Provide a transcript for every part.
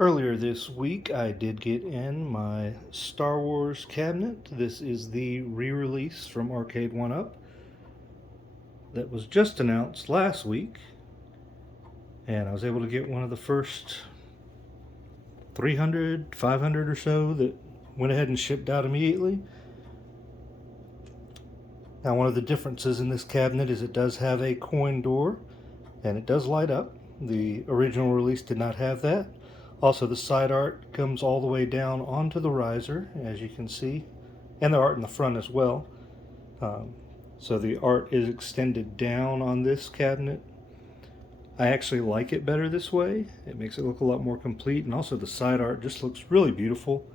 Earlier this week, I did get in my Star Wars cabinet. This is the re-release from Arcade1up that was just announced last week, and I was able to get one of the first 300, 500 or so that went ahead and shipped out immediately. Now, one of the differences in this cabinet is it does have a coin door, and it does light up. The original release did not have that. Also, the side art comes all the way down onto the riser, as you can see, and the art in the front as well. So the art is extended down on this cabinet. I actually like it better this way. It makes it look a lot more complete, and also the side art just looks really beautiful.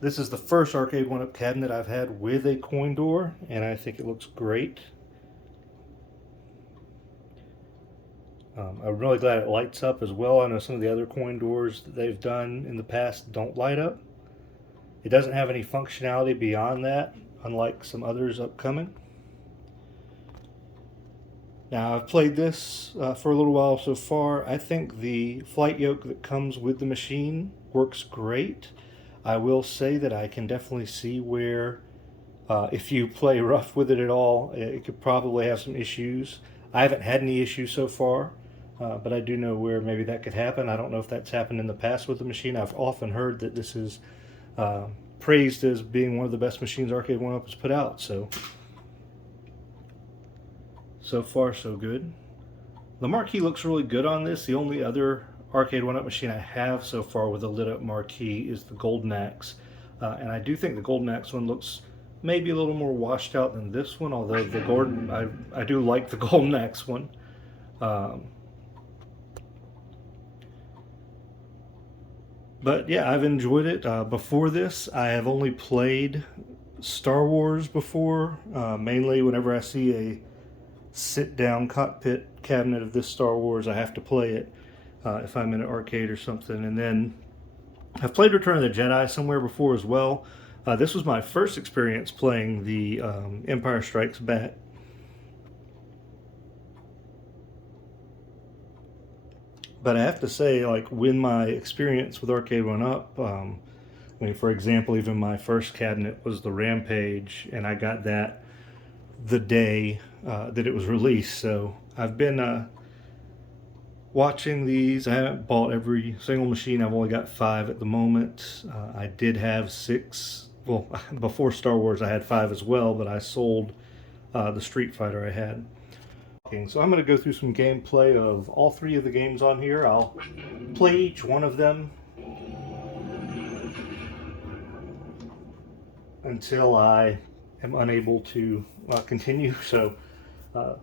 This is the first Arcade1up cabinet I've had with a coin door, and I think it looks great. I'm really glad it lights up as well. I know some of the other coin doors that they've done in the past don't light up. It doesn't have any functionality beyond that, unlike some others upcoming. Now, I've played this for a little while so far. I think the flight yoke that comes with the machine works great. I will say that I can definitely see where if you play rough with it at all, it could probably have some issues. I haven't had any issues so far, but I do know where maybe that could happen. I don't know if that's happened in the past with the machine. I've often heard that this is praised as being one of the best machines Arcade1up has put out. So far so good. The marquee looks really good on this. The only other Arcade1up machine I have so far with a lit up marquee is the Golden Axe. And I do think the Golden Axe one looks maybe a little more washed out than this one, although the Gordon, I do like the Golden Axe one. But yeah, I've enjoyed it. Before this, I have only played Star Wars before, mainly whenever I see a sit-down cockpit cabinet of this Star Wars, I have to play it if I'm in an arcade or something. And then I've played Return of the Jedi somewhere before as well. This was my first experience playing the Empire Strikes Back. But I have to say, like, when my experience with Arcade1up, I mean, for example, even my first cabinet was the Rampage, and I got that the day that it was released. So I've been watching these. I haven't bought every single machine. I've only got 5 at the moment. I did have 6. Well, before Star Wars, I had 5 as well, but I sold the Street Fighter I had. So I'm going to go through some gameplay of all 3 of the games on here. I'll play each one of them until I am unable to continue. So we'll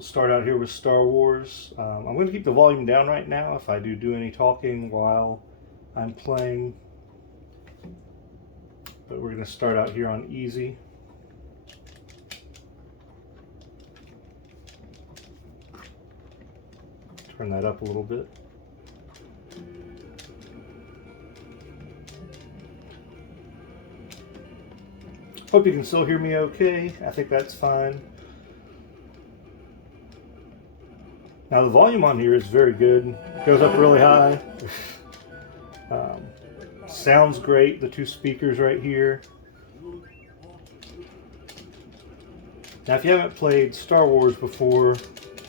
start out here with Star Wars. I'm going to keep the volume down right now if I do any talking while I'm playing. But we're going to start out here on easy. Turn that up a little bit. Hope you can still hear me okay. I think that's fine. Now the volume on here is very good. It goes up really high. Sounds great. The 2 speakers right here. Now if you haven't played Star Wars before,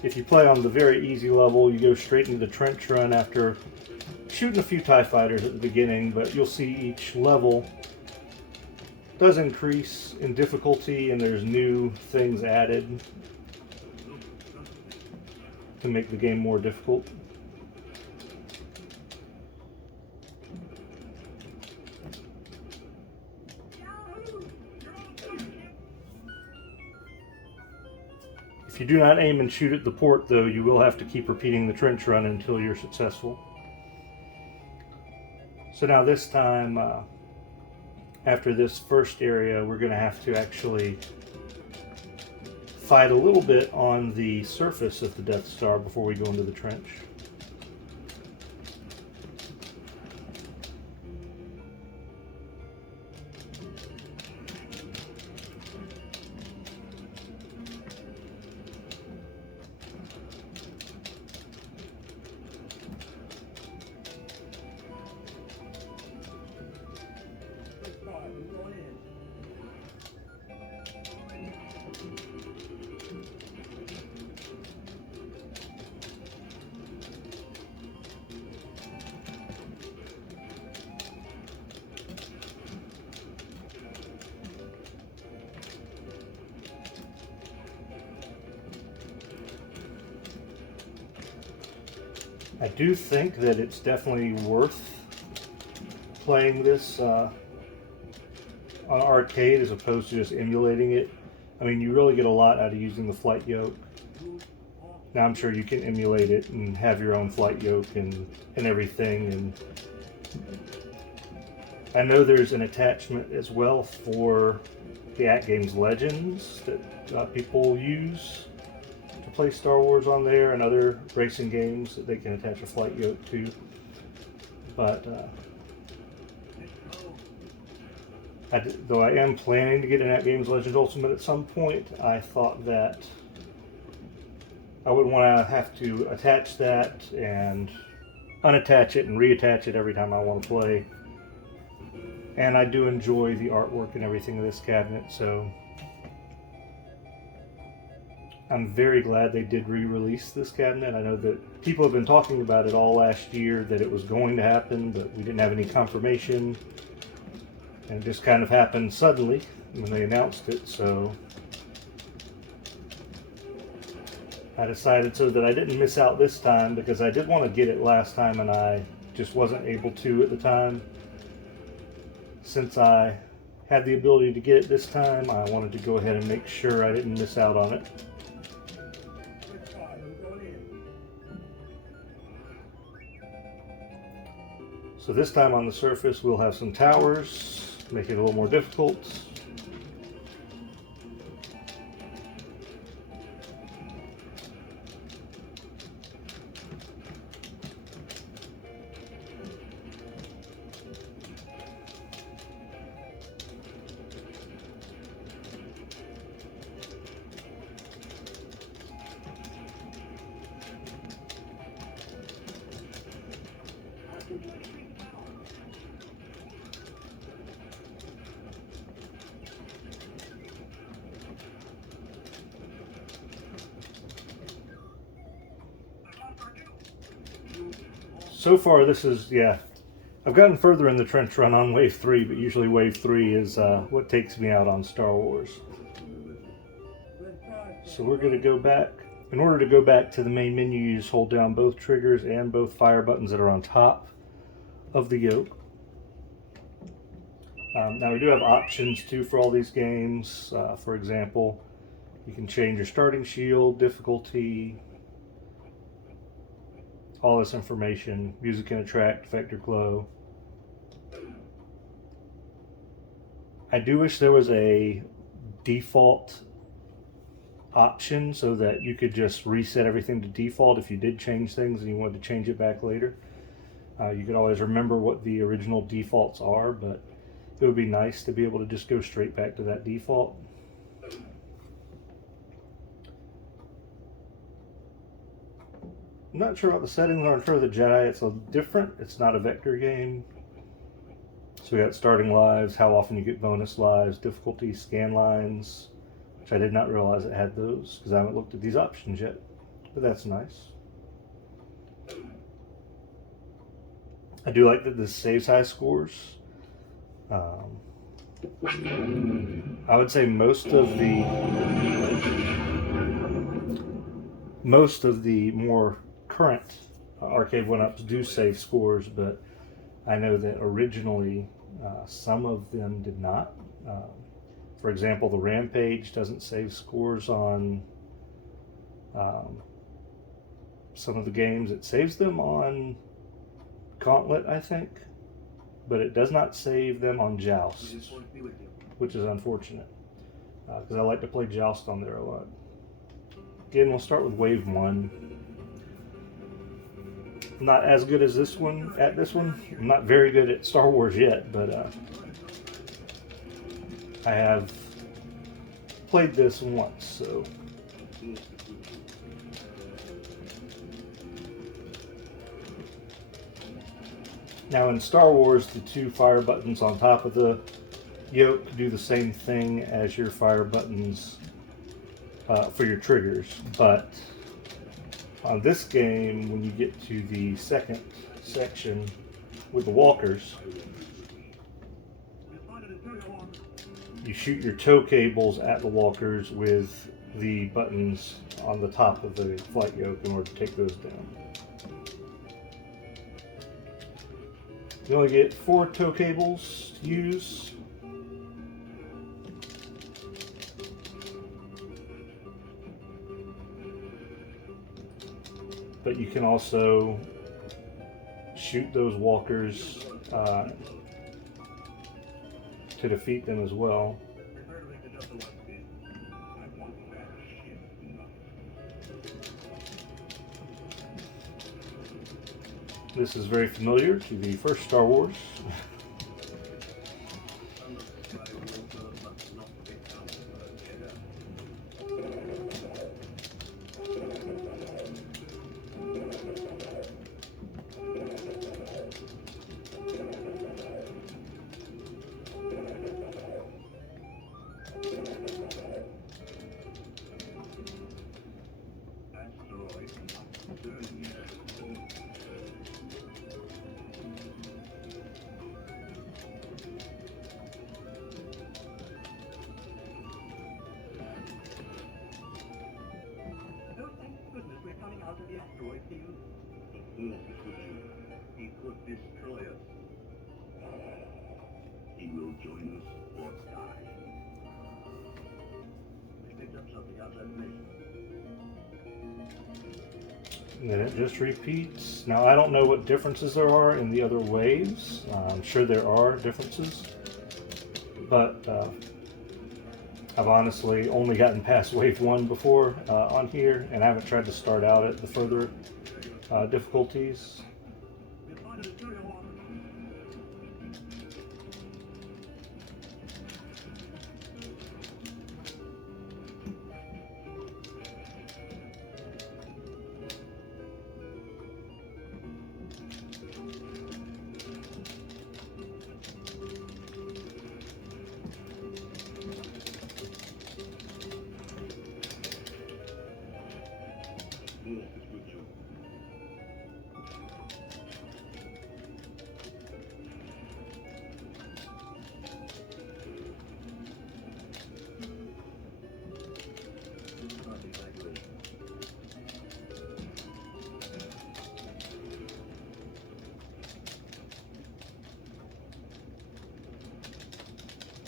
if you play on the very easy level, you go straight into the trench run after shooting a few TIE fighters at the beginning, but you'll see each level does increase in difficulty, and there's new things added to make the game more difficult. If you do not aim and shoot at the port, though, you will have to keep repeating the trench run until you're successful. So now this time, after this first area, we're going to have to actually fight a little bit on the surface of the Death Star before we go into the trench. I do think that it's definitely worth playing this on arcade as opposed to just emulating it. I mean, you really get a lot out of using the flight yoke. Now I'm sure you can emulate it and have your own flight yoke and everything. And I know there's an attachment as well for the AtGames Legends that people use to play Star Wars on there and other racing games that they can attach a flight yoke to. But though I am planning to get an AtGames Legends Ultimate at some point, I thought that I wouldn't want to have to attach that and unattach it and reattach it every time I want to play. And I do enjoy the artwork and everything of this cabinet, so I'm very glad they did re-release this cabinet. I know that people have been talking about it all last year, that it was going to happen, but we didn't have any confirmation. And it just kind of happened suddenly when they announced it, so I decided so that I didn't miss out this time, because I did want to get it last time and I just wasn't able to at the time. Since I had the ability to get it this time, I wanted to go ahead and make sure I didn't miss out on it. So this time on the surface we'll have some towers, make it a little more difficult. So far this is, I've gotten further in the trench run on Wave 3, but usually Wave 3 is what takes me out on Star Wars. So we're going to go back. In order to go back to the main menu, you just hold down both triggers and both fire buttons that are on top of the yoke. Now we do have options too for all these games. For example, you can change your starting shield, difficulty, all this information, music and attract, vector glow. I do wish there was a default option so that you could just reset everything to default if you did change things and you wanted to change it back later. You could always remember what the original defaults are, but it would be nice to be able to just go straight back to that default. I'm not sure what the settings are for the Jedi. It's different. It's not a vector game. So we got starting lives, how often you get bonus lives, difficulty, scan lines, which I did not realize it had those because I haven't looked at these options yet, but that's nice. I do like that this saves high scores. I would say most of the more current Arcade1ups do save scores, but I know that originally some of them did not. For example, the Rampage doesn't save scores on some of the games. It saves them on Gauntlet, I think, but it does not save them on Joust, which is unfortunate because I like to play Joust on there a lot. Again, we'll start with Wave 1. I'm not as good as this one at this one. I'm not very good at Star Wars yet, but I have played this once, so. Now in Star Wars, the two fire buttons on top of the yoke do the same thing as your fire buttons for your triggers, but on this game, when you get to the second section with the walkers, you shoot your tow cables at the walkers with the buttons on the top of the flight yoke in order to take those down. You only get 4 tow cables to use. But you can also shoot those walkers to defeat them as well. This is very familiar to the first Star Wars. He could destroy us. He will join us or die. We picked up something outside the mission. And then it just repeats. Now I don't know what differences there are in the other waves. I'm sure there are differences, but I've honestly only gotten past wave 1 before on here, and I haven't tried to start out at the further difficulties.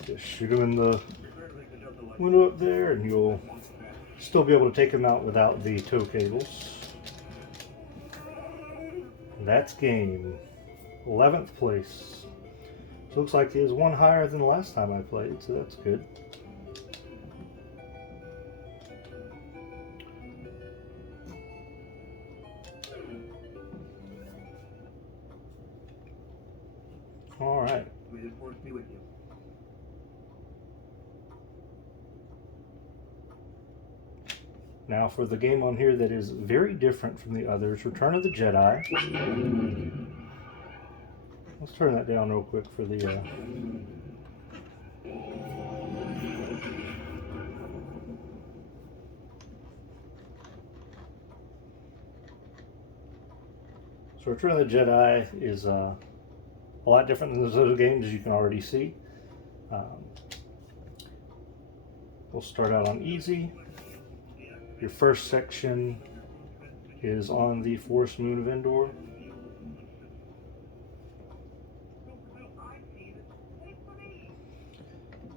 Just shoot them in the window up there, and you'll still be able to take them out without the tow cables. And that's game. 11th place. So looks like it is 1 higher than the last time I played, so that's good. All right. May the force be with you. Now for the game on here that is very different from the others, Return of the Jedi. Let's turn that down real quick for the... So Return of the Jedi is a lot different than those other games, as you can already see. We'll start out on easy. Your first section is on the Forest Moon of Endor.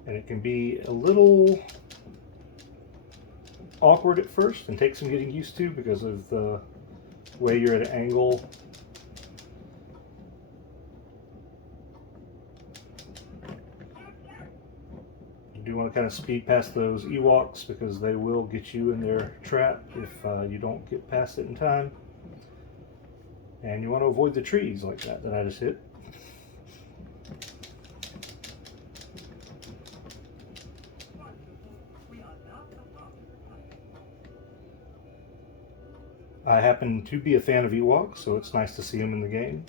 And it can be a little awkward at first and take some getting used to because of the way you're at an angle. You do want to kind of speed past those Ewoks because they will get you in their trap if you don't get past it in time. And you want to avoid the trees like that I just hit. I happen to be a fan of Ewoks, so it's nice to see them in the game.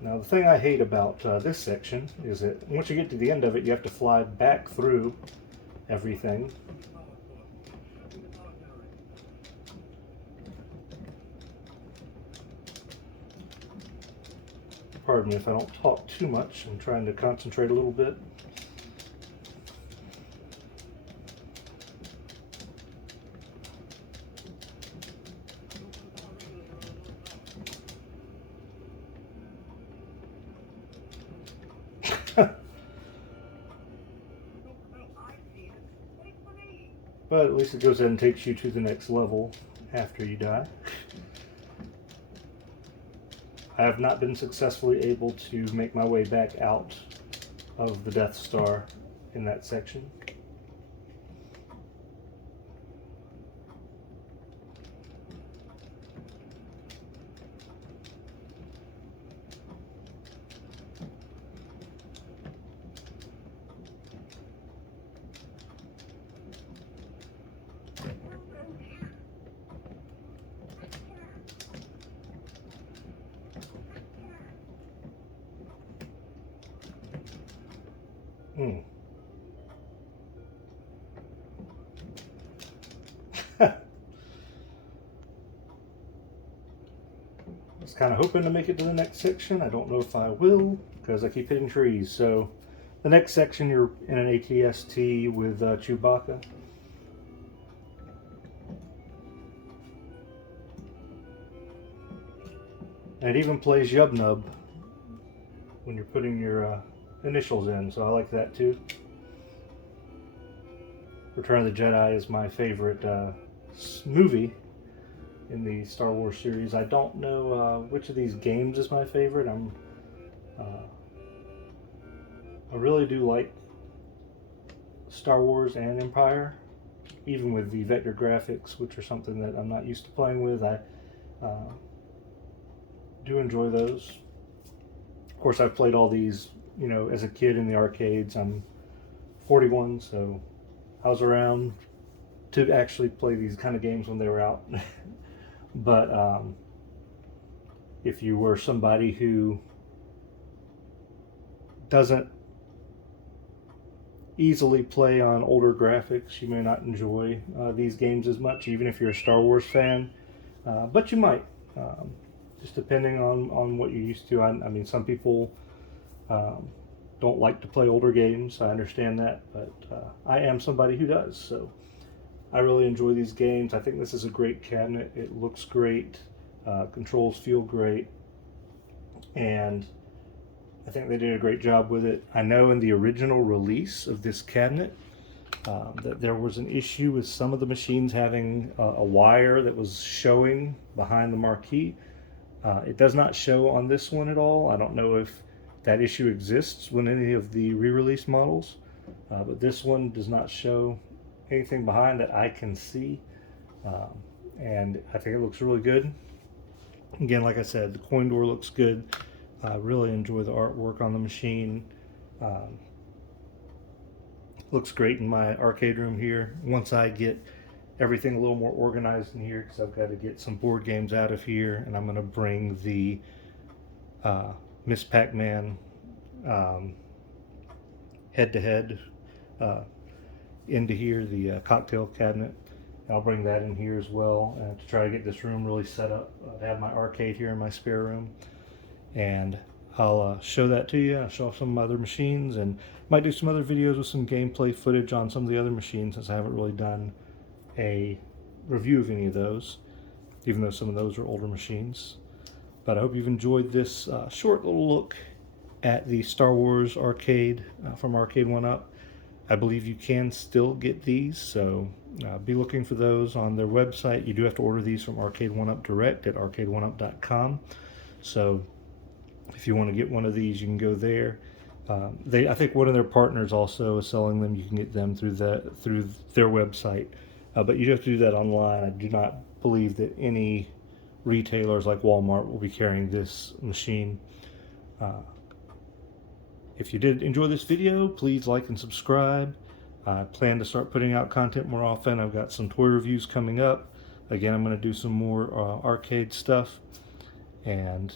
Now the thing I hate about this section is that once you get to the end of it, you have to fly back through everything. Pardon me if I don't talk too much. I'm trying to concentrate a little bit. But at least it goes ahead and takes you to the next level after you die. I have not been successfully able to make my way back out of the Death Star in that section. I was kind of hoping to make it to the next section. I don't know if I will because I keep hitting trees. So the next section, you're in an ATST with Chewbacca. And it even plays Yub Nub when you're putting your initials in, so I like that too. Return of the Jedi is my favorite movie in the Star Wars series. I don't know which of these games is my favorite. I really do like Star Wars and Empire, even with the vector graphics, which are something that I'm not used to playing with. I do enjoy those. Of course, I've played all these, you know, as a kid in the arcades. I'm 41, so I was around to actually play these kind of games when they were out. But if you were somebody who doesn't easily play on older graphics, you may not enjoy these games as much, even if you're a Star Wars fan. But you might, just depending on what you're used to. I mean, some people don't like to play older games. I understand that, but I am somebody who does. So I really enjoy these games. I think this is a great cabinet. It looks great. Controls feel great. And I think they did a great job with it. I know in the original release of this cabinet that there was an issue with some of the machines having a wire that was showing behind the marquee. It does not show on this one at all. I don't know if that issue exists with any of the re-release models, but this one does not show anything behind that I can see, and I think it looks really good. Again, like I said, the coin door looks good. I really enjoy the artwork on the machine. Looks great in my arcade room here. Once I get everything a little more organized in here, because I've got to get some board games out of here, and I'm going to bring the Miss Pac-Man head-to-head into here, the cocktail cabinet. I'll bring that in here as well to try to get this room really set up. I have my arcade here in my spare room, and I'll show that to you. I'll show off some of my other machines, and might do some other videos with some gameplay footage on some of the other machines, since I haven't really done a review of any of those, even though some of those are older machines. But I hope you've enjoyed this short little look at the Star Wars arcade from Arcade1up. I believe you can still get these, so be looking for those on their website. You do have to order these from Arcade1up direct at arcade1up.com. So if you want to get one of these, you can go there. I think one of their partners also is selling them. You can get them through their website, but you have to do that online. I do not believe that any retailers like Walmart will be carrying this machine. If you did enjoy this video, please like and subscribe. I plan to start putting out content more often. I've got some toy reviews coming up. Again, I'm going to do some more arcade stuff, and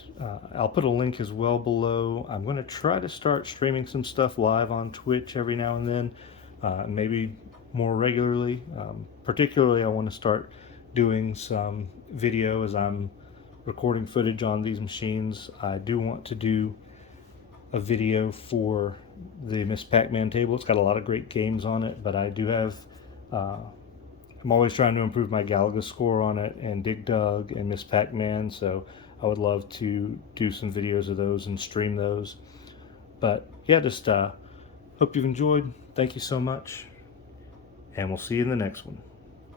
I'll put a link as well below. I'm going to try to start streaming some stuff live on Twitch every now and then, maybe more regularly. Particularly, I want to start doing some video as I'm recording footage on these machines. I do want to do a video for the Miss Pac-Man table. It's got a lot of great games on it, but I do have I'm always trying to improve my Galaga score on it, and Dig Dug and Miss Pac-Man, so I would love to do some videos of those and stream those. But yeah, just hope you've enjoyed. Thank you so much, and we'll see you in the next one.